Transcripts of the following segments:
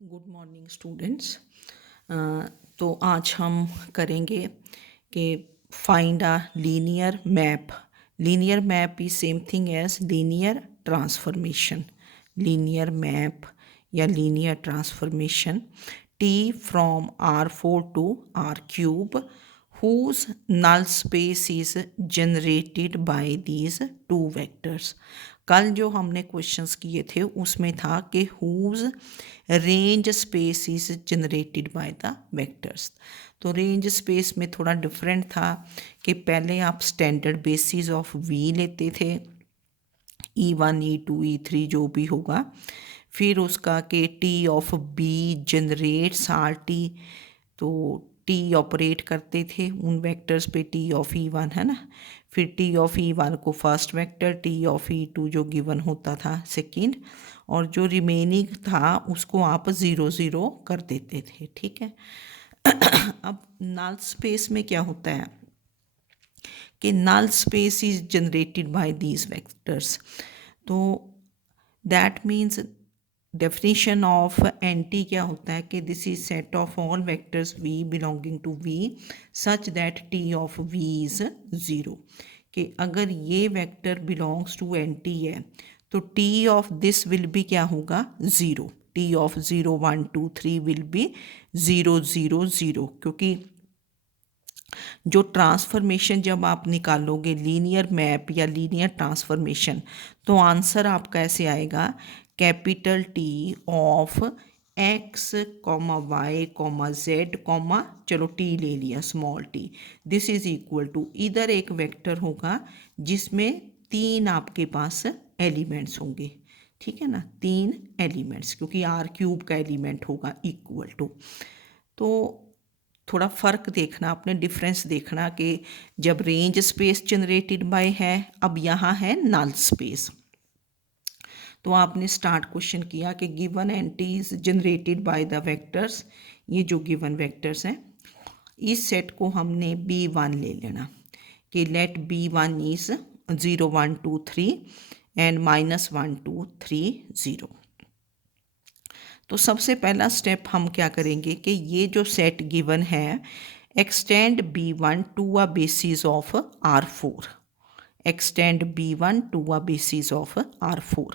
Good morning students. तो आज हम करेंगे कि find a linear map. Linear map is same thing as linear transformation. Linear map या linear transformation T from R4 to R cube whose null space is generated by these two vectors। कल जो हमने questions किए थे उसमें था कि whose range space is generated by the vectors. तो रेंज स्पेस में थोड़ा डिफरेंट था कि पहले आप स्टैंडर्ड बेसिस ऑफ वी लेते थे, E1 E2 E3 जो भी होगा, फिर उसका कि T of B generates R T, तो टी ऑपरेट करते थे उन वेक्टर्स पे, टी ऑफ E1 है ना, फिर टी ऑफ E1 को first vector, T of E2 जो गिवन होता था सेकंड, और जो रिमेनिंग था उसको आप ज़ीरो ज़ीरो कर देते थे। ठीक है। अब नल स्पेस में क्या होता है कि null space is generated by these vectors. तो that means definition of N T क्या होता है कि this is set of all vectors V belonging to V such that T of V is zero. कि अगर ये वेक्टर बिलोंग्स टू एंटी है तो T of this will be क्या होगा, zero. T of 0 1 2 3 will be 0 0 0, क्योंकि जो transformation जब आप निकालोगे लीनियर मैप या लीनियर ट्रांसफॉर्मेशन, तो आंसर आपका ऐसे आएगा, capital T of X comma Y comma Z comma, चलो टी ले लिया small T, this is equal to, इधर एक वेक्टर होगा जिसमें तीन आपके पास एलिमेंट्स होंगे। ठीक है ना, तीन एलिमेंट्स, क्योंकि आर क्यूब का एलिमेंट होगा इक्वल टू। तो थोड़ा फ़र्क देखना आपने, डिफरेंस देखना कि जब रेंज स्पेस जनरेटेड बाय है, अब यहाँ है नल स्पेस। तो आपने स्टार्ट क्वेश्चन किया कि given anti is generated by the vectors, ये जो गिवन वेक्टर्स हैं इस सेट को हमने B1 ले लेना कि लेट B1 इज 0 1 2 3 एंड -1 2 3 0। तो सबसे पहला स्टेप हम क्या करेंगे कि ये जो सेट गिवन है, extend B1 to a basis of R4। Extend B1 to a basis of R4।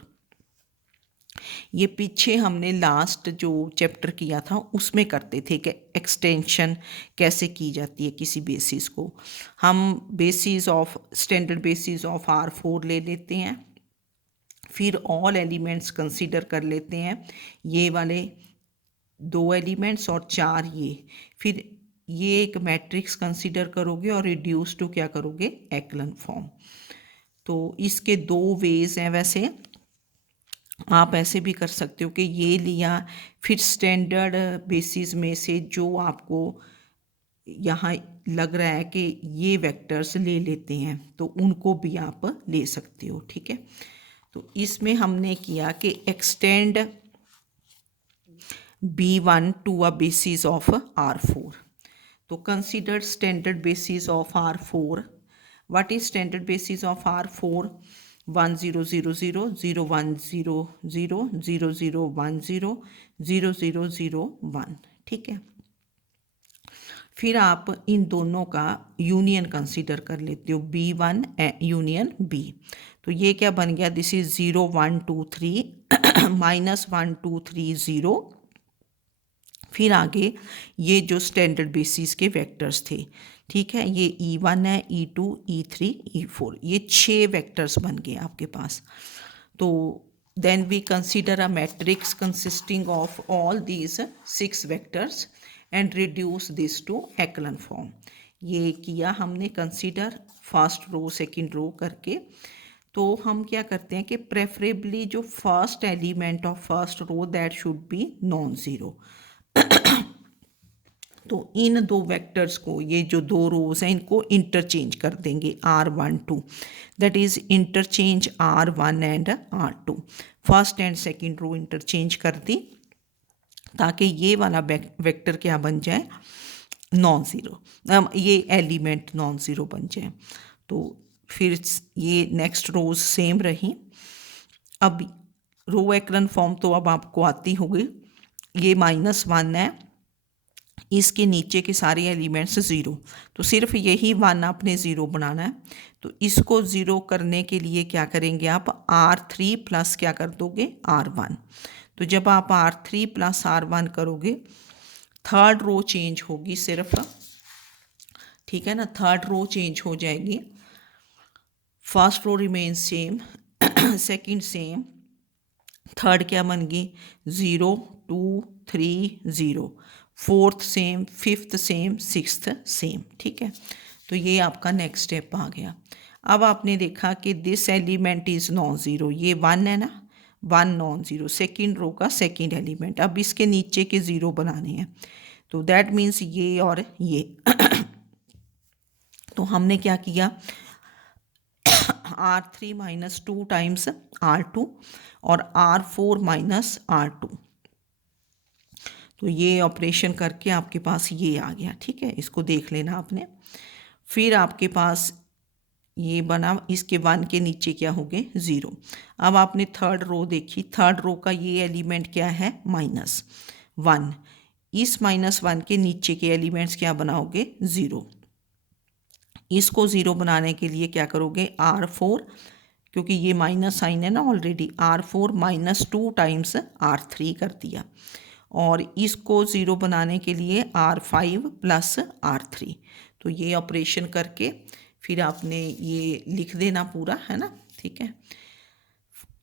ये पीछे हमने लास्ट जो चैप्टर किया था उसमें करते थे कि एक्सटेंशन कैसे की जाती है किसी बेसिस को। हम basis of standard basis of R4 ले लेते हैं, फिर ऑल एलिमेंट्स कंसीडर कर लेते हैं, ये वाले दो एलिमेंट्स और चार ये, फिर ये एक मैट्रिक्स कंसीडर करोगे और रिड्यूस टू क्या करोगे, एक्लन फॉर्म। तो इसके दो वेज हैं, वैसे आप ऐसे भी कर सकते हो कि ये लिया, फिर स्टैंडर्ड बेसिस में से जो आपको यहाँ लग रहा है कि ये वेक्टर्स ले लेते हैं तो उनको भी आप ले सकते हो। ठीक है। तो इसमें हमने किया कि extend B1 to a basis of R4. तो consider standard basis of R4. What is standard basis of R4? 1 0 0 0 0 1 0 0 0 0 1 0 0 0 0 1। ठीक है। फिर आप इन दोनों का यूनियन कंसीडर कर लेते हो, B1 यूनियन B। तो ये क्या बन गया, दिस इज 0 1 2 3 -1 2 3 0। फिर आगे ये जो स्टैंडर्ड बेसिस के वेक्टर्स थे, ठीक है, ये E1 है, E2 E3 E4, ये 6 वेक्टर्स बन गए आपके पास। तो then we consider a matrix consisting of all these 6 vectors and reduce this to echelon form. ये किया हमने consider first row second row करके। तो हम क्या करते हैं कि प्रेफरेबली जो first element of first row that should be non zero. तो इन दो वेक्टर्स को, ये जो दो रोज हैं, इनको इंटरचेंज कर देंगे R1 2, that is interchange R1 and R2। First and second row interchange कर दी ताकि ये वाला वेक्टर क्या बन जाए, नॉन ज़ीरो, ये एलिमेंट नॉन ज़ीरो बन जाए। तो फिर ये नेक्स्ट रोज सेम रही। अब रो एक्लन फॉर्म तो अब आपको आती होगी, ये -1 है, इसके नीचे के सारे एलिमेंट्स ज़ीरो, तो सिर्फ यही 1 आपने ज़ीरो बनाना है। तो इसको ज़ीरो करने के लिए क्या करेंगे आप, R3 प्लस क्या कर दोगे, R1। तो जब आप R3 प्लस R1 करोगे, थर्ड रो चेंज होगी सिर्फ, ठीक है ना, थर्ड रो चेंज हो जाएगी, first row remain same, second same, third क्या बन गई, 0 2 3 0, fourth same, fifth same, sixth same, ठीक है। तो ये आपका नेक्स्ट स्टेप आ गया। अब आपने देखा कि this element is non zero, ये 1 है ना, 1 नॉन ज़ीरो, सेकेंड रो का सेकेंड एलिमेंट। अब इसके नीचे के ज़ीरो बनाने हैं, तो दैट मीन्स ये और ये। तो हमने क्या किया, R3 माइनस 2 टाइम्स R2 और R4 माइनस R2, तो ये ऑपरेशन करके आपके पास ये आ गया, ठीक है। इसको देख लेना आपने। फिर आपके पास ये बना, इसके 1 के नीचे क्या हो गए, 0। अब आपने थर्ड रो देखी, थर्ड रो का ये एलिमेंट क्या है, -1। इस -1 के नीचे के एलिमेंट्स क्या बनाओगे, 0। इसको 0 बनाने के लिए क्या करोगे, R4, क्योंकि ये माइनस साइन है ना already, R4 minus 2 times R3 कर दिया, और इसको 0 बनाने के लिए R5 प्लस R3। तो ये ऑपरेशन करके फिर आपने ये लिख देना पूरा, है ना, ठीक है।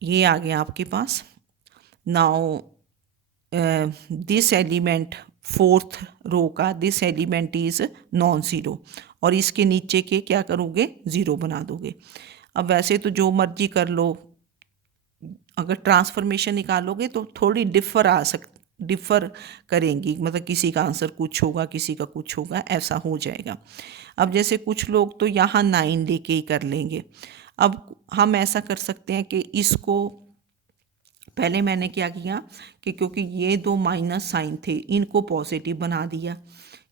ये आ गया आपके पास। Now this element, fourth row का this element is non zero, और इसके नीचे के क्या करोगे, 0 बना दोगे। अब वैसे तो जो मर्जी कर लो, अगर ट्रांसफॉर्मेशन निकालोगे तो थोड़ी डिफ़र करेंगी, मतलब किसी का आंसर कुछ होगा, किसी का कुछ होगा, ऐसा हो जाएगा। अब जैसे कुछ लोग तो यहाँ 9 लेके ही कर लेंगे। अब हम ऐसा कर सकते हैं कि इसको पहले मैंने क्या किया कि क्योंकि ये दो माइनस साइन थे, इनको पॉजिटिव बना दिया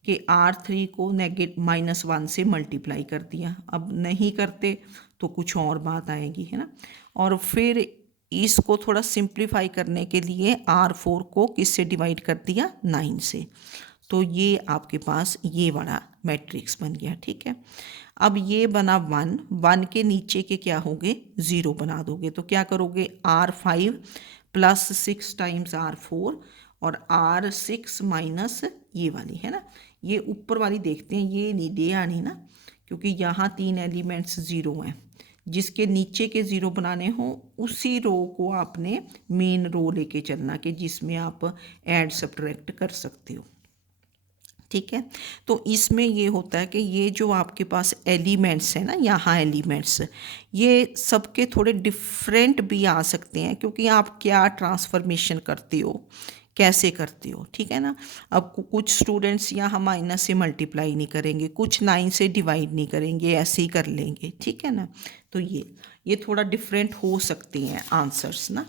कि R3 को -1 से मल्टीप्लाई कर दिया। अब नहीं करते तो कुछ और बात आएगी, है ना। और फिर इसको थोड़ा सिंप्लीफाई करने के लिए R4 को किससे डिवाइड कर दिया, 9 से। तो ये आपके पास ये बड़ा मैट्रिक्स बन गया, ठीक है। अब ये बना 1 के नीचे के क्या होंगे, 0 बना दोगे। तो क्या करोगे, R5 प्लस 6 टाइम्स R4 और R6 माइनस ये वाली, है ना। ये ऊपर वाली देखते हैं, ये नहीं दे आनी ना, क्योंकि यहाँ 3 एलिमेंट्स 0 हैं। जिसके नीचे के 0 बनाने हो उसी रो को आपने मेन रो लेके चलना, कि जिसमें आप ऐड सब्ट्रैक्ट कर सकते हो, ठीक है। तो इसमें ये होता है कि ये जो आपके पास एलिमेंट्स हैं ना, यहाँ एलिमेंट्स, ये सबके थोड़े डिफरेंट भी आ सकते हैं, क्योंकि आप क्या ट्रांसफॉर्मेशन करते हो, कैसे करते हो, ठीक है ना। अब कुछ स्टूडेंट्स यहाँ माइनस से मल्टीप्लाई नहीं करेंगे, कुछ 9 से डिवाइड नहीं करेंगे, ऐसे ही कर लेंगे, ठीक है ना। तो ये थोड़ा डिफरेंट हो सकते हैं आंसर्स ना।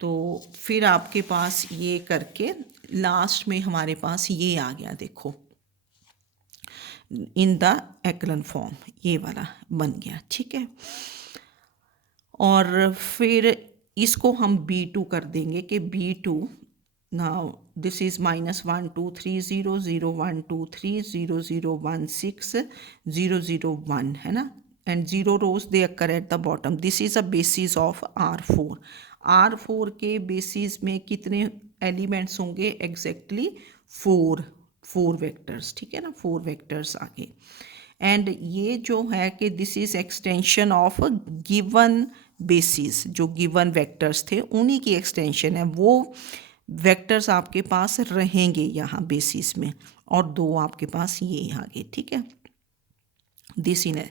तो फिर आपके पास ये करके लास्ट में हमारे पास ये आ गया, देखो, इन द एक्लन फॉर्म, ये वाला बन गया, ठीक है। और फिर इसको हम B2 कर देंगे कि B2, नाउ दिस इज -1 2 3 0 0 1 2 3 0 0 1 6 0 0 1, है ना, and 0 rows they occur at the bottom. This is a basis of R4। R4 के बेसिस में कितने एलिमेंट्स होंगे, एग्जैक्टली 4 वेक्टर्स, ठीक है ना, 4 वेक्टर्स आगे। एंड ये जो है कि this is extension of given basis, जो गिवन वेक्टर्स थे उन्हीं की एक्सटेंशन है, वो वेक्टर्स आपके पास रहेंगे यहाँ बेसिस में, और 2 आपके पास ये आगे, ठीक है। दिस इन है।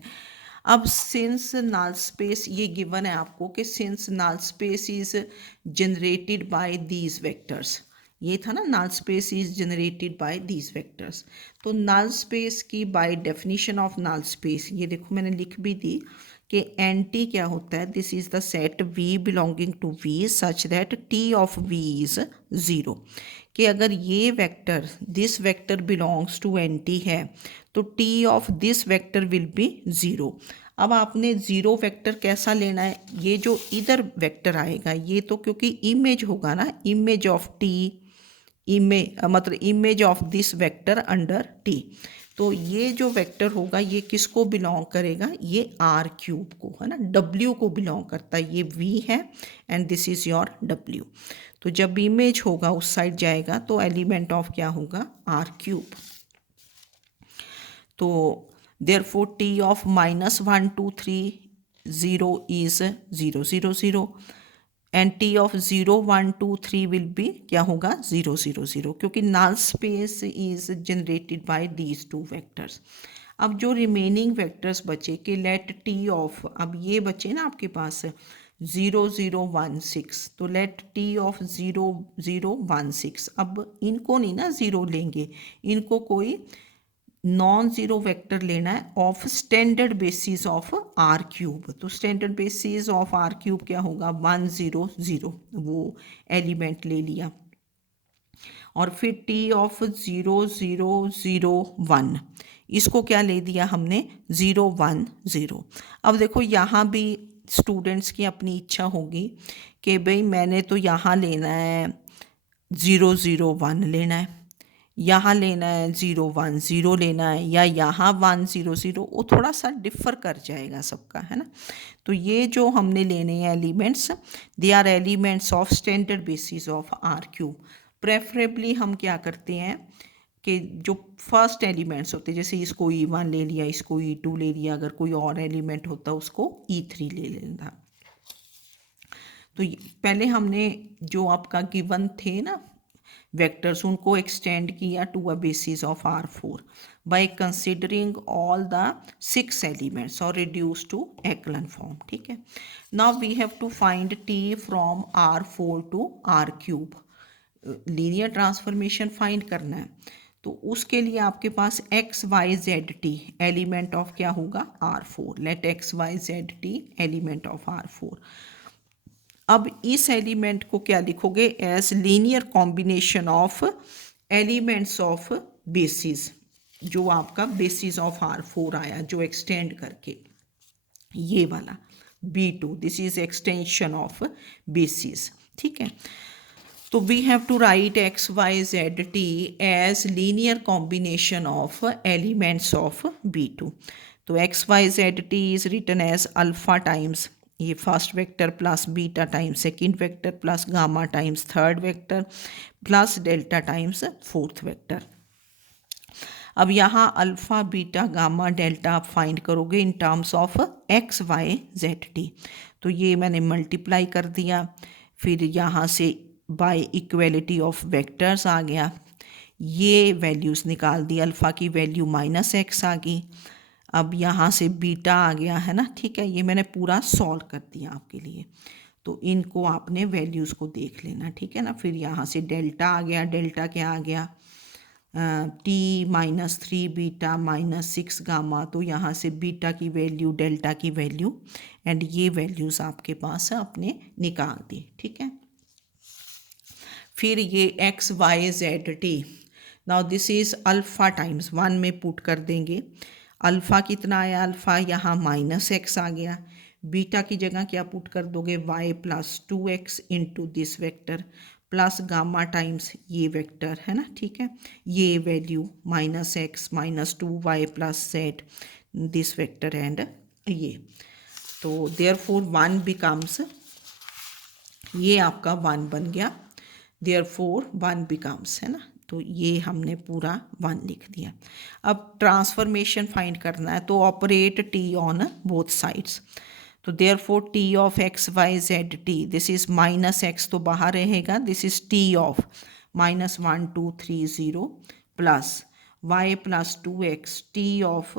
अब सिंस नल स्पेस, ये गिवन है आपको कि since null space is generated by these vectors, ये था ना, null space is generated by these vectors. तो नल स्पेस की by definition of null space, ये देखो मैंने लिख भी दी कि एंटी क्या होता है, this is the set V belonging to V such that T of V is 0, कि अगर ये vector, this vector belongs to N T है तो T of this vector will be 0। अब आपने 0 वेक्टर कैसा लेना है, ये जो इधर वेक्टर आएगा ये तो क्योंकि इमेज होगा ना, इमेज ऑफ टी मतलब image of this vector under T. तो ये जो वेक्टर होगा ये किसको बिलोंग करेगा, ये आर क्यूब को, है ना, डब्ल्यू को बिलोंग करता है। ये वी है and this is your W. तो जब इमेज होगा उस साइड जाएगा तो एलिमेंट ऑफ क्या होगा, आर क्यूब। तो therefore T of -1 2 3 0 is 0 0 0 and T of 0 1 2 3 will be क्या होगा, 0 0 0, क्योंकि null space is generated by these two vectors. अब जो रिमेनिंग वेक्टर्स बचे कि लेट टी ऑफ, अब ये बचे ना आपके पास 0 0 1 6, तो लेट टी ऑफ 0 0 1 6। अब इनको नहीं ना ज़ीरो लेंगे, इनको कोई नॉन ज़ीरो वेक्टर लेना है of standard basis of R cube. तो standard basis of R cube क्या होगा, 1 0 0, वो एलिमेंट ले लिया। और फिर टी ऑफ 0 0 0 1, इसको क्या ले दिया हमने, 0 1 0। अब देखो यहाँ भी स्टूडेंट्स की अपनी इच्छा होगी कि भाई मैंने तो यहाँ लेना है 0 0 1 लेना है, यहाँ लेना है 0 1 0 लेना है, या यहाँ 1 0 0, वो थोड़ा सा डिफ़र कर जाएगा सबका, है ना। तो ये जो हमने लेने हैं elements, they are elements of standard basis of R cube. Preferably हम क्या करते हैं कि जो फर्स्ट एलिमेंट्स होते हैं, जैसे इसको E1 ले लिया, इसको E2 ले लिया, अगर कोई और एलिमेंट होता उसको E3 ले लेना। तो पहले हमने जो आपका गिवन थे ना वेक्टर्स, उनको एक्सटेंड किया to a basis of R4 by considering all the 6 elements और रिड्यूस टू एक्लन फॉर्म। ठीक है, now we have to find T from R4 to R cube. Linear transformation find करना है, तो उसके लिए आपके पास X Y Z T element of क्या होगा, R4। Let X Y Z T element of R4। अब इस एलिमेंट को क्या लिखोगे, as linear combination of elements of basis, जो आपका बेसिस ऑफ R4 आया जो एक्सटेंड करके, ये वाला B2, this is extension of basis. ठीक है, तो we have to write X Y Z T as linear combination of elements of B2। तो X Y Z T is written as alpha times ये first vector plus beta times second vector plus gamma times third vector plus delta times fourth vector. अब यहाँ alpha beta gamma delta आप find करोगे in terms of X Y Z T. तो ये मैंने multiply कर दिया, फिर यहाँ से बाय इक्वलिटी ऑफ वेक्टर्स आ गया, ये वैल्यूज़ निकाल दी, अल्फ़ा की वैल्यू -x आ गई। अब यहाँ से बीटा आ गया, है ना। ठीक है, ये मैंने पूरा सॉल्व कर दिया आपके लिए, तो इनको आपने वैल्यूज़ को देख लेना, ठीक है ना। फिर यहाँ से डेल्टा आ गया, डेल्टा क्या आ गया, टी -3 बीटा -6 गामा। तो यहाँ से बीटा की वैल्यू, डेल्टा की वैल्यू, एंड ये वैल्यूज़ आपके पास आपने निकाल दी। ठीक है, फिर ये X Y Z T, now this is alpha times 1 में पुट कर देंगे। अल्फ़ा कितना आया, अल्फ़ा यहाँ -x आ गया, बीटा की जगह क्या पुट कर दोगे, y + 2x into this vector plus gamma times ये वेक्टर, है ना। ठीक है, ये value -x -2y + z this vector and ये, तो देयरफॉर 1 बिकम्स, ये आपका 1 बन गया, देयरफॉर 1 बिकम्स, है ना। तो ये हमने पूरा 1 लिख दिया। अब ट्रांसफॉर्मेशन फाइंड करना है, तो operate T on both sides. तो therefore T of X Y Z T, this is -x तो बाहर रहेगा, this is T of -1 2 3 0 plus y + 2x T of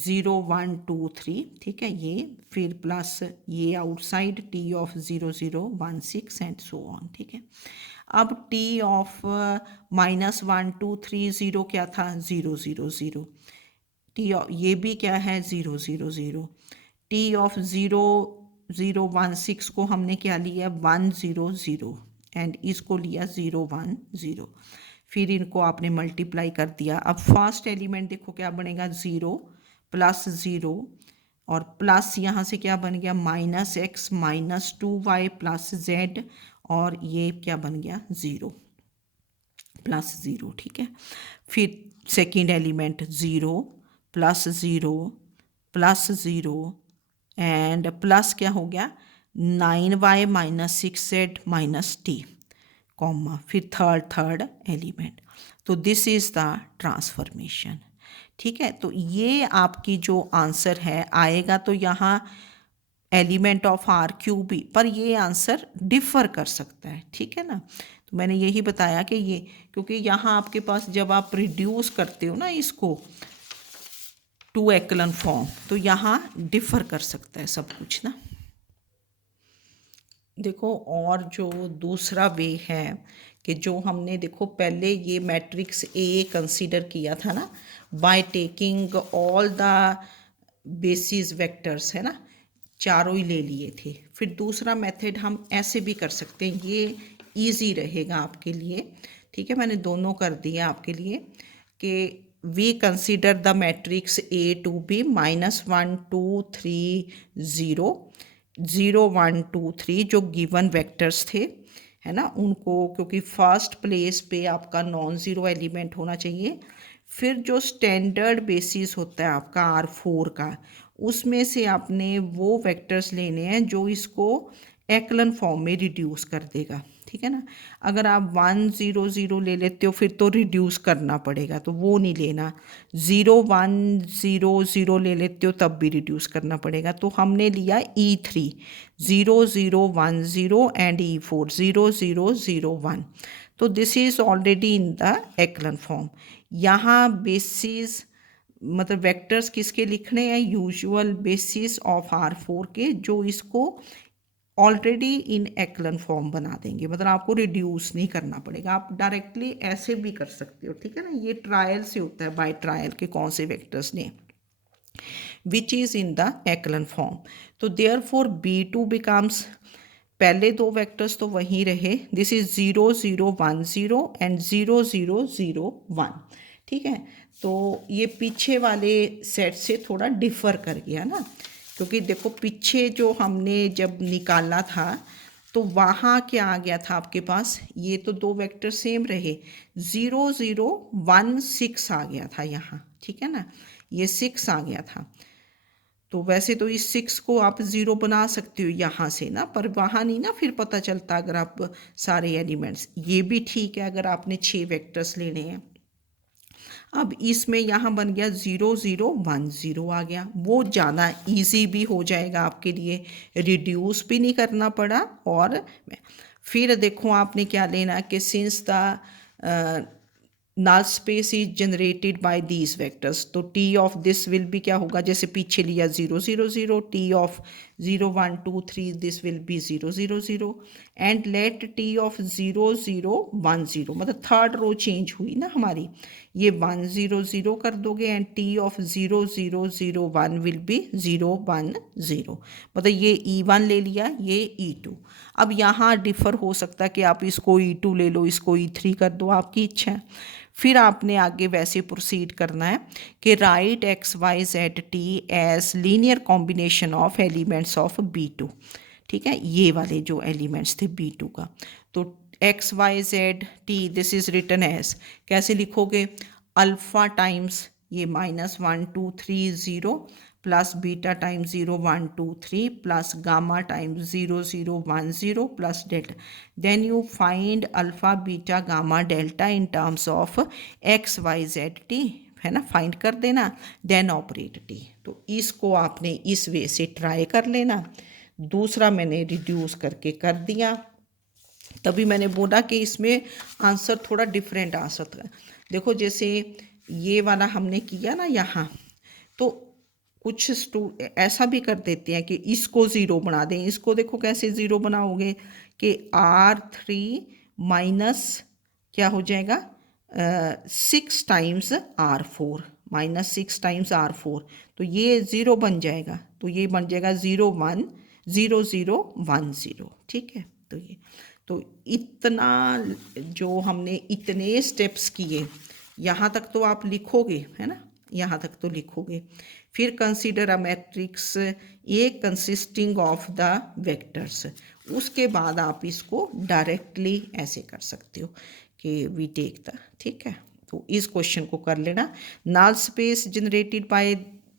0 1 2 3। ठीक है, ये फिर प्लस ये outside T of 0 0 1 6 and so on. ठीक है, अब टी ऑफ -1 2 3 0 क्या था, 0 0 0। टी ये भी क्या है, 0 0 0। टी ऑफ 0 0 1 6 को हमने क्या लिया, 1 0 0, एंड इसको लिया 0 1 0। फिर इनको आपने मल्टीप्लाई कर दिया। अब फर्स्ट एलिमेंट देखो क्या बनेगा, 0 + 0 और प्लस यहाँ से क्या बन गया, -x -2y + z, और ये क्या बन गया, 0। प्लस ज़ीरो, ठीक है। फिर second element zero plus zero plus zero and plus क्या हो गया 9y minus 6z minus T, comma, फिर थर्ड एलिमेंट। तो दिस इज़ द ट्रांसफॉर्मेशन, ठीक है। तो ये आपकी जो आंसर है आएगा, तो यहाँ एलिमेंट ऑफ आर क्यूब भी, पर ये आंसर डिफ़र कर सकता है, ठीक है ना। तो मैंने यही बताया कि ये, क्योंकि यहाँ आपके पास जब आप रिड्यूस करते हो ना इसको टू एक्लन फॉर्म, तो यहाँ डिफ़र कर सकता है सब कुछ ना। देखो, और जो दूसरा वे है कि जो हमने देखो पहले ये मैट्रिक्स ए कंसीडर किया था ना, by taking all the basis vectors, है ना, चारों ही ले लिए थे। फिर दूसरा मेथड हम ऐसे भी कर सकते हैं, ये इजी रहेगा आपके लिए, ठीक है। मैंने दोनों कर दिया आपके लिए कि we consider the matrix A to be -1 2 3 0 0 1 2 3 जो गिवन वेक्टर्स थे, है ना, उनको, क्योंकि फर्स्ट प्लेस पे आपका नॉन ज़ीरो एलिमेंट होना चाहिए। फिर जो स्टैंडर्ड बेसिस होता है आपका R4 का, उसमें से आपने वो वेक्टर्स लेने हैं जो इसको एक्लन फॉर्म में रिड्यूस कर देगा, ठीक है ना। अगर आप 1 0 0 ले लेते हो फिर तो रिड्यूस करना पड़ेगा, तो वो नहीं लेना। 0 1 0 0 ले लेते हो तब भी रिड्यूस करना पड़ेगा। तो हमने लिया E3 0 0 1 0 एंड E4 0 0 0 1। तो this is already in the एक्लन form. यहाँ बेसिस मतलब वेक्टर्स किसके लिखने हैं, यूजुअल बेसिस ऑफ R4 के, जो इसको ऑलरेडी इन एक्लन फॉर्म बना देंगे, मतलब आपको रिड्यूस नहीं करना पड़ेगा। आप डायरेक्टली ऐसे भी कर सकते हो, ठीक है ना। ये ट्रायल से होता है, बाय ट्रायल के कौन से वेक्टर्स ने, which is in the एक्लन form. तो देयर फॉर B2 बिकम्स, पहले दो वेक्टर्स तो वहीं रहे, दिस इज 0 0 1 0 एंड 0 0 0 1, ठीक है। तो ये पीछे वाले सेट से थोड़ा डिफ़र कर गया ना, क्योंकि देखो पीछे जो हमने जब निकाला था तो वहाँ क्या आ गया था आपके पास, ये तो दो वेक्टर सेम रहे, 0 0 1 6 आ गया था यहाँ, ठीक है ना, ये 6 आ गया था। तो वैसे तो इस 6 को आप ज़ीरो बना सकते हो यहाँ से ना, पर वहाँ नहीं ना फिर पता चलता अगर आप सारे एलिमेंट्स। ये भी ठीक है अगर आपने 6 वेक्टर्स लेने हैं। अब इसमें यहाँ बन गया 0 0 1 0 आ गया, वो ज़्यादा इजी भी हो जाएगा आपके लिए, रिड्यूस भी नहीं करना पड़ा। और फिर देखो आपने क्या लेना कि since the null space is generated by these vectors, तो t of this will be क्या होगा, जैसे पीछे लिया 0 0 0, t of 0 1 2 3 this will be 0 0 0 and let t of 0 0 1 0, मतलब थर्ड रो चेंज हुई ना हमारी, ये 1 0 0 कर दोगे and t of 0 0 0 1 will be 0 1 0, मतलब ये E1 ले लिया, ये E2। अब यहाँ डिफ़र हो सकता है कि आप इसको E2 ले लो, इसको E3 कर दो, आपकी इच्छा है। फिर आपने आगे वैसे प्रोसीड करना है कि write X Y Z T as linear combination of elements of B2, ठीक है, ये वाले जो एलिमेंट्स थे B2 का। तो X Y Z T this is written as, कैसे लिखोगे, अल्फ़ा टाइम्स ये -1 2 3 0 plus beta times 0 1 2 3 plus gamma times 0 0 1 0 plus delta, then you find alpha beta gamma delta in terms of X Y Z T, है ना, find कर देना, then operate T. तो इसको आपने इस वे से ट्राई कर लेना। दूसरा मैंने रिड्यूस करके कर दिया, तभी मैंने बोला कि इसमें आंसर थोड़ा डिफरेंट आ सकता है। देखो जैसे ये वाला हमने किया ना यहाँ, तो कुछ ऐसा भी कर देते हैं कि इसको ज़ीरो बना दें। इसको देखो कैसे ज़ीरो बनाओगे कि R3 माइनस क्या हो जाएगा 6 टाइम्स R4, -6 टाइम्स R4, तो ये ज़ीरो बन जाएगा, तो ये बन जाएगा 0 1 0 0 1 0, ठीक है। तो ये तो इतना जो हमने इतने स्टेप्स किए, यहाँ तक तो आप लिखोगे, है ना, यहाँ तक तो लिखोगे। फिर consider a matrix A consisting of the vectors, उसके बाद आप इसको डायरेक्टली ऐसे कर सकते हो कि वी टेक द, ठीक है। तो इस क्वेश्चन को कर लेना। Null space generated by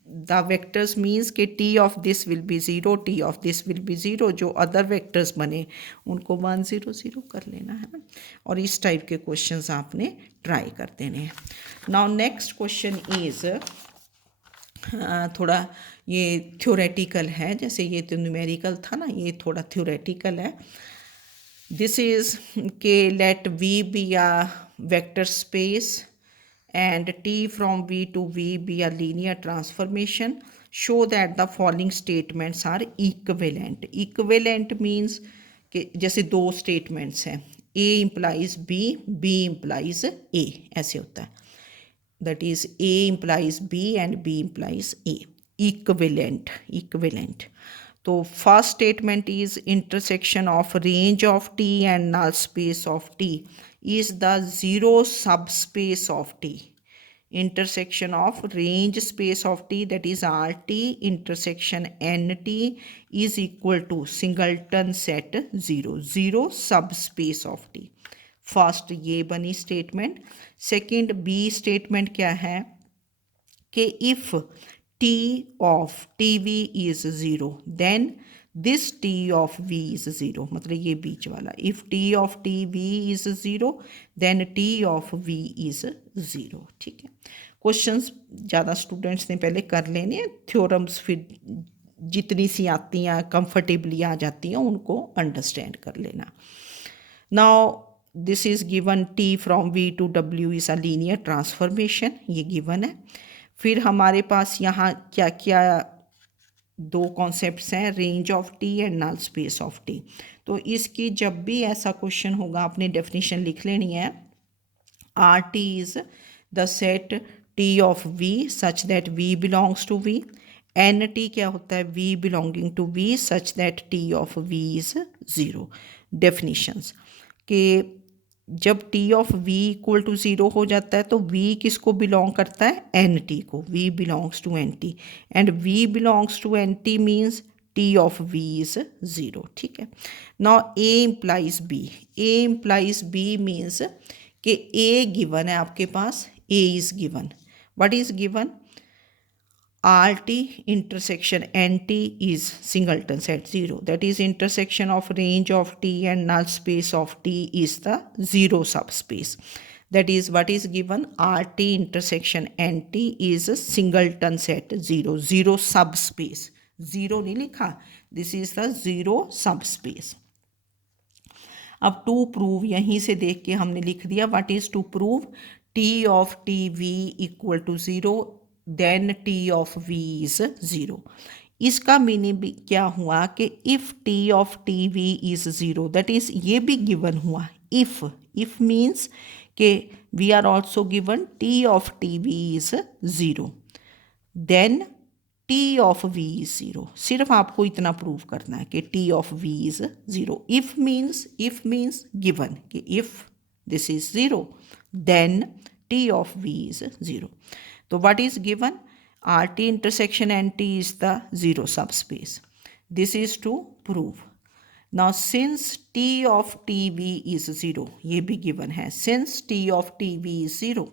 the vectors means के T of this will be zero, T of this will be zero, जो अदर वेक्टर्स बने उनको 1 0 0 कर लेना है ना। और इस टाइप के क्वेश्चंस आपने ट्राई कर देने हैं। नाउ नेक्स्ट क्वेश्चन इज़ थोड़ा ये थ्योरेटिकल है, जैसे ये तो न्यूमेरिकल था ना, ये थोड़ा थ्योरेटिकल है। दिस इज़ के let V be a vector space and T from V to V be a linear transformation. Show that the following statements are equivalent. Equivalent means कि जैसे दो statements हैं, A implies B, B implies A, ऐसे होता है। That is A implies B and B implies A. Equivalent, equivalent. तो first statement is intersection of range of T and null space of T is the zero subspace of T. Intersection of range space of T, that is RT, intersection NT is equal to singleton set 0, zero subspace of T. First ये बनी statement. Second B statement क्या है कि if T of T V is zero then this T of V is zero, मतलब ये बीच वाला। If T of T V is zero then T of V is zero, ठीक है। Questions ज़्यादा स्टूडेंट्स ने पहले कर लेने हैं, थ्योरम्स फिर जितनी सी आती हैं कंफर्टेबली आ जाती हैं उनको अंडरस्टैंड कर लेना। Now this is given T from V to W is a linear transformation, ये गिवन है। फिर हमारे पास यहाँ क्या क्या दो कॉन्सेप्ट्स हैं, range of T and null space of T. तो इसकी जब भी ऐसा क्वेश्चन होगा आपने डेफिनेशन लिख लेनी है। R T is the set T of V such that V belongs to V. N T क्या होता है, V belonging to V such that T of V is zero. Definitions कि जब T of V equal to zero हो जाता है तो V किसको बिलोंग करता है, एन टी को, V belongs to N T, and V belongs to N T means T of V is zero, ठीक है। Now A implies B, A implies B means कि ए गिवन है आपके पास, A is given, what is given, RT intersection NT is singleton set 0. That is intersection of range of T and null space of T is the zero subspace. That is what is given, RT intersection NT is a singleton set 0. Zero subspace. Zero नहीं लिखा. This is the zero subspace. अब to prove यहीं से देख के हमने लिख दिया, what is to prove, T of T V equal to zero then T of V is zero. इसका मीनिंग भी क्या हुआ कि if T of T V is zero, that is ये भी गिवन हुआ। इफ़ मीन्स कि we are also given T of T V is zero then T of V is zero. सिर्फ आपको इतना प्रूव करना है कि T of V is zero. If means given कि if this is zero then T of V is zero. तो what is given, R T intersection N T is the zero subspace. This is to prove. Now since T of T V is zero, ये भी given है, since T of T V is zero.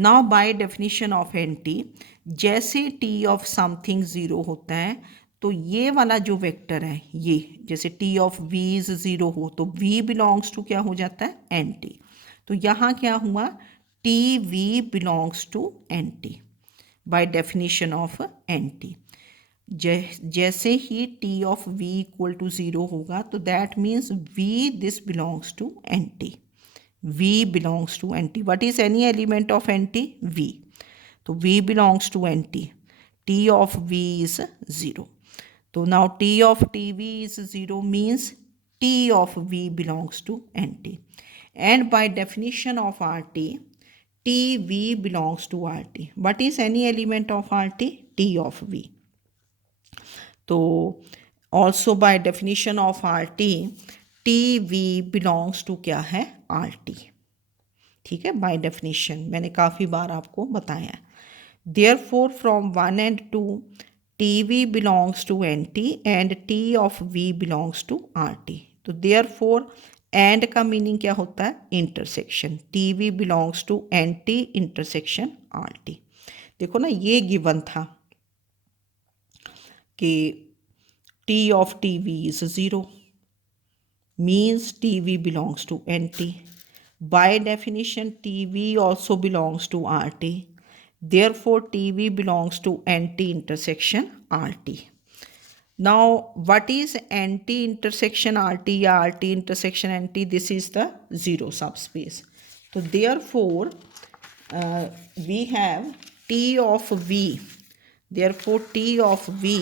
Now by definition of N T, जैसे T of something zero होता है तो ये वाला जो वेक्टर है, ये जैसे T of V is zero हो तो वी बिलोंग्स टू क्या हो जाता है, एन टी। तो यहाँ क्या हुआ, T V belongs to N T by definition of N T. जैसे ही T of V equal to zero होगा तो that means V this belongs to N T, V belongs to NT. What is any element of NT? V. So V belongs to NT. T of V is 0. So now T of TV is 0 means T of V belongs to NT. And by definition of RT, TV belongs to RT. What is any element of RT? T of V. So also by definition of RT, T V belongs to क्या है, R T, ठीक है, by definition मैंने काफ़ी बार आपको बताया है। Therefore from 1 and 2 T V belongs to N T and T of V belongs to R T. तो देयरफॉर एंड का मीनिंग क्या होता है? Intersection. T V belongs to N T intersection R T. देखो ना, ये गिवन था कि T of T V is 0 means TV belongs to NT. By definition, TV also belongs to RT. Therefore, TV belongs to NT intersection RT. Now, what is NT intersection RT या RT intersection NT? This is the zero subspace. So, therefore, we have T of V. Therefore, T of V,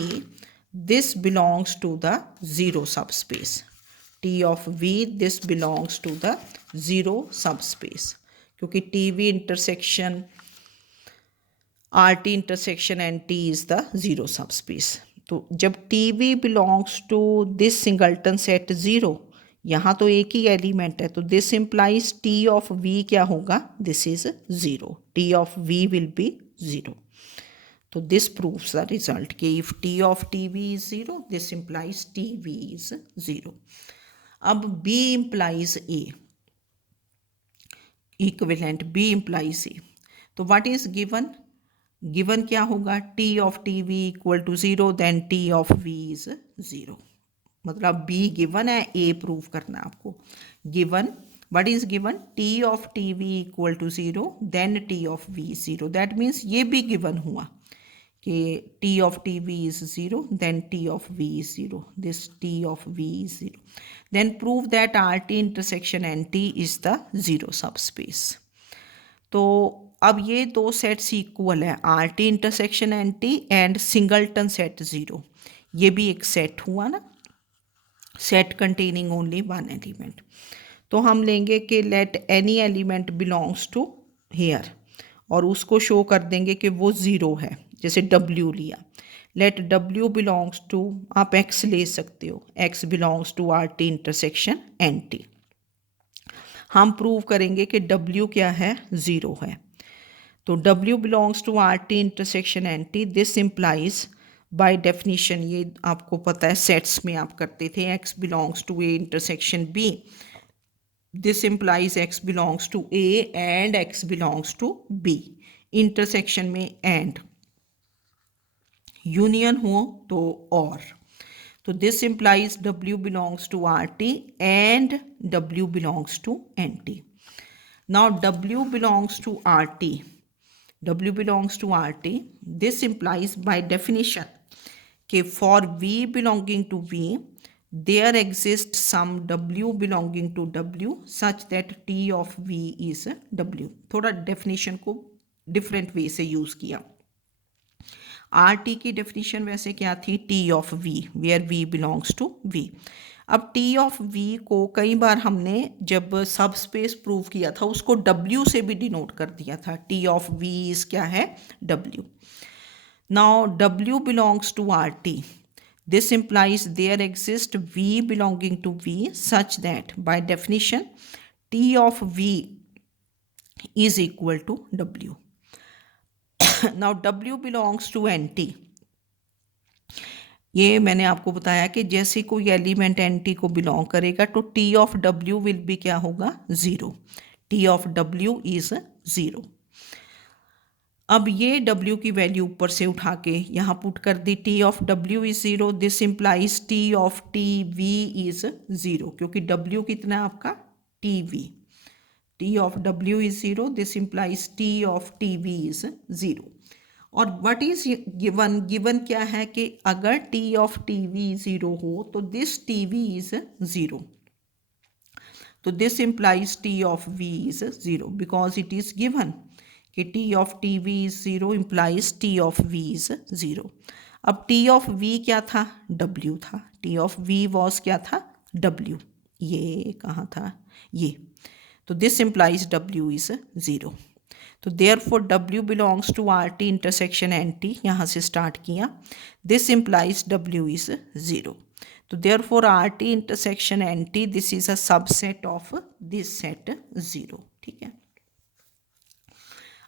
this belongs to the zero subspace. T of V, this belongs to the zero subspace, क्योंकि TV intersection RT intersection NT is the zero subspace. तो जब TV belongs to this singleton set 0, यहाँ तो एक ही element है, तो this implies T of V क्या होगा? This is 0. T of V will be 0. तो this proves the result कि if T of TV is 0, this implies TV is 0. अब B implies A, equivalent B implies A. तो what is given? Given क्या होगा? T of TV equal to 0, देन T of V is 0. मतलब B given है, A prove करना है आपको. Given, what is given? T of TV equal to 0, देन T of V 0. That means ये भी गिवन हुआ कि T of TV is 0, then T of V is 0. This T of V is 0. Then prove that RT intersection NT is the zero subspace. तो अब ये दो sets equal है, RT intersection NT and singleton set 0. ये भी एक set हुआ ना, set containing only one element. तो हम लेंगे कि let any element belongs to here और उसको शो कर देंगे कि वो 0 है. जैसे W लिया, लेट W बिलोंग्स टू, आप X ले सकते हो, X belongs to RT intersection NT. हम प्रूव करेंगे कि W क्या है? 0 है. तो W belongs to RT intersection NT. This implies by definition, ये आपको पता है सेट्स में आप करते थे, X belongs to A intersection B. This implies X belongs to A and X belongs to B. Intersection में एंड, यूनियन हो तो और. तो this implies W belongs to RT and W belongs to NT. Now W belongs to RT, W belongs to RT. This implies by definition कि for V belonging to V there exists some W belonging to W such that T of V is W. थोड़ा definition को different way से use किया. RT की definition वैसे क्या थी? T of V, where V belongs to V. अब T of V को कई बार हमने जब सब स्पेस प्रूव किया था उसको W से भी डिनोट कर दिया था. T of V इज क्या है? W. Now W belongs to RT. This implies there exists V belonging to V such that by definition T of V is equal to W. Now W belongs to NT. ये मैंने आपको बताया कि जैसे कोई element NT को belong करेगा तो T of W विल भी क्या होगा? 0. T of W is 0. अब ये W की वैल्यू ऊपर से उठा के यहाँ पुट कर दी. T of W is 0. This implies T of TV is 0, क्योंकि W कितना है आपका? TV. T of W is 0. This implies T of TV is 0. और व्हाट इज गिवन? गिवन क्या है कि अगर T of TV 0 हो तो दिस TV इज 0. तो this implies T of V is 0 because it is given कि T of TV is 0 implies T of V is 0. अब T of V क्या था? W था. T of V was क्या था? W. ये कहाँ था? ये. तो this implies W is 0. तो therefore W belongs to RT intersection NT. यहाँ से स्टार्ट किया. This implies W is 0. तो therefore RT intersection NT, this is a subset of this set 0. ठीक है.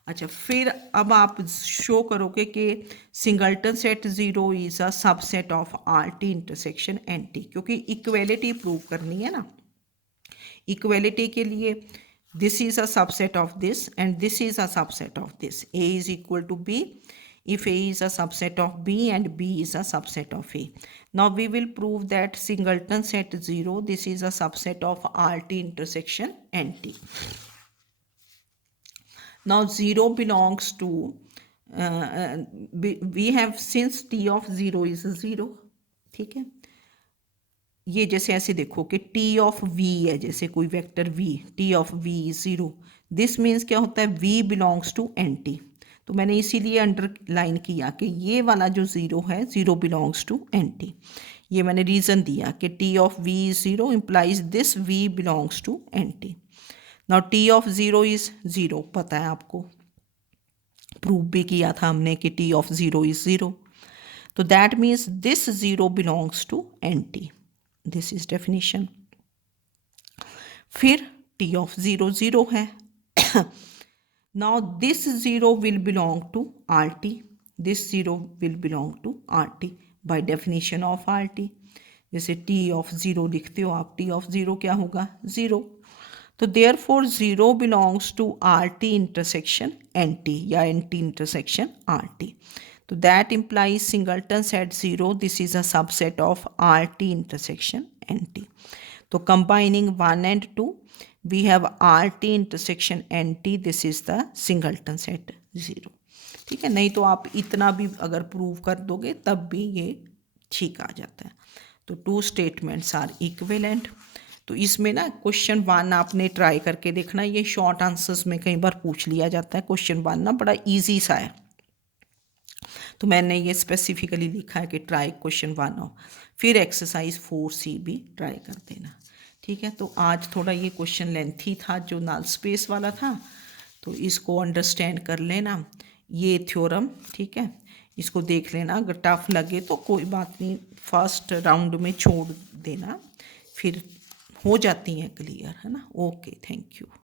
अच्छा, फिर अब आप शो करोगे कि singleton set 0 is a subset of RT intersection NT, क्योंकि इक्वेलिटी प्रूव करनी है ना. इक्वलिटी के लिए this is a subset of this and this is a subset of this, A is equal to B if A is a subset of B and B is a subset of A. Now we will prove that singleton set 0, this is a subset of RT intersection NT. Now 0 belongs to, we have since T of 0 is 0, ठीक है. ये जैसे ऐसे देखो कि T of V है, जैसे कोई vector V, T of V is 0, this means क्या होता है, V belongs to NT. तो मैंने इसीलिए अंडरलाइन किया कि ये वाला जो ज़ीरो है, ज़ीरो बिलोंग्स टू NT. ये मैंने रीज़न दिया कि T of V is zero implies this V belongs to NT. Now T of zero is zero, पता है आपको, प्रूव भी किया था हमने कि T of zero is zero. तो that means this zero belongs to NT. This is definition. फिर T ऑफ ज़ीरो ज़ीरो है. Now this 0 will belong to RT. This 0 will belong to RT by definition of RT. जैसे T of 0 लिखते हो आप, T of 0 क्या होगा, 0. तो therefore 0 belongs to RT intersection NT या NT intersection RT. तो that implies singleton set 0, this is a subset of RT intersection NT. तो combining 1 and 2, we have RT intersection NT, this is the singleton set 0. ठीक है, नहीं तो आप इतना भी अगर प्रूव कर दोगे तब भी ये ठीक आ जाता है. तो टू स्टेटमेंट्स आर इक्विवेलेंट. तो इसमें ना क्वेश्चन 1 आपने ट्राई करके देखना, ये शॉर्ट आंसर्स में कई बार पूछ लिया जाता है. क्वेश्चन 1 ना बड़ा ईजी सा है, तो मैंने ये स्पेसिफिकली लिखा है कि ट्राई क्वेश्चन 1 हो. फिर एक्सरसाइज 4C भी ट्राई कर देना. ठीक है, तो आज थोड़ा ये क्वेश्चन लेंथी था जो नाल स्पेस वाला था, तो इसको अंडरस्टैंड कर लेना. ये थ्योरम, ठीक है, इसको देख लेना. अगर टफ लगे तो कोई बात नहीं, फर्स्ट राउंड में छोड़ देना, फिर हो जाती हैं क्लियर, है ना. Okay, thank you.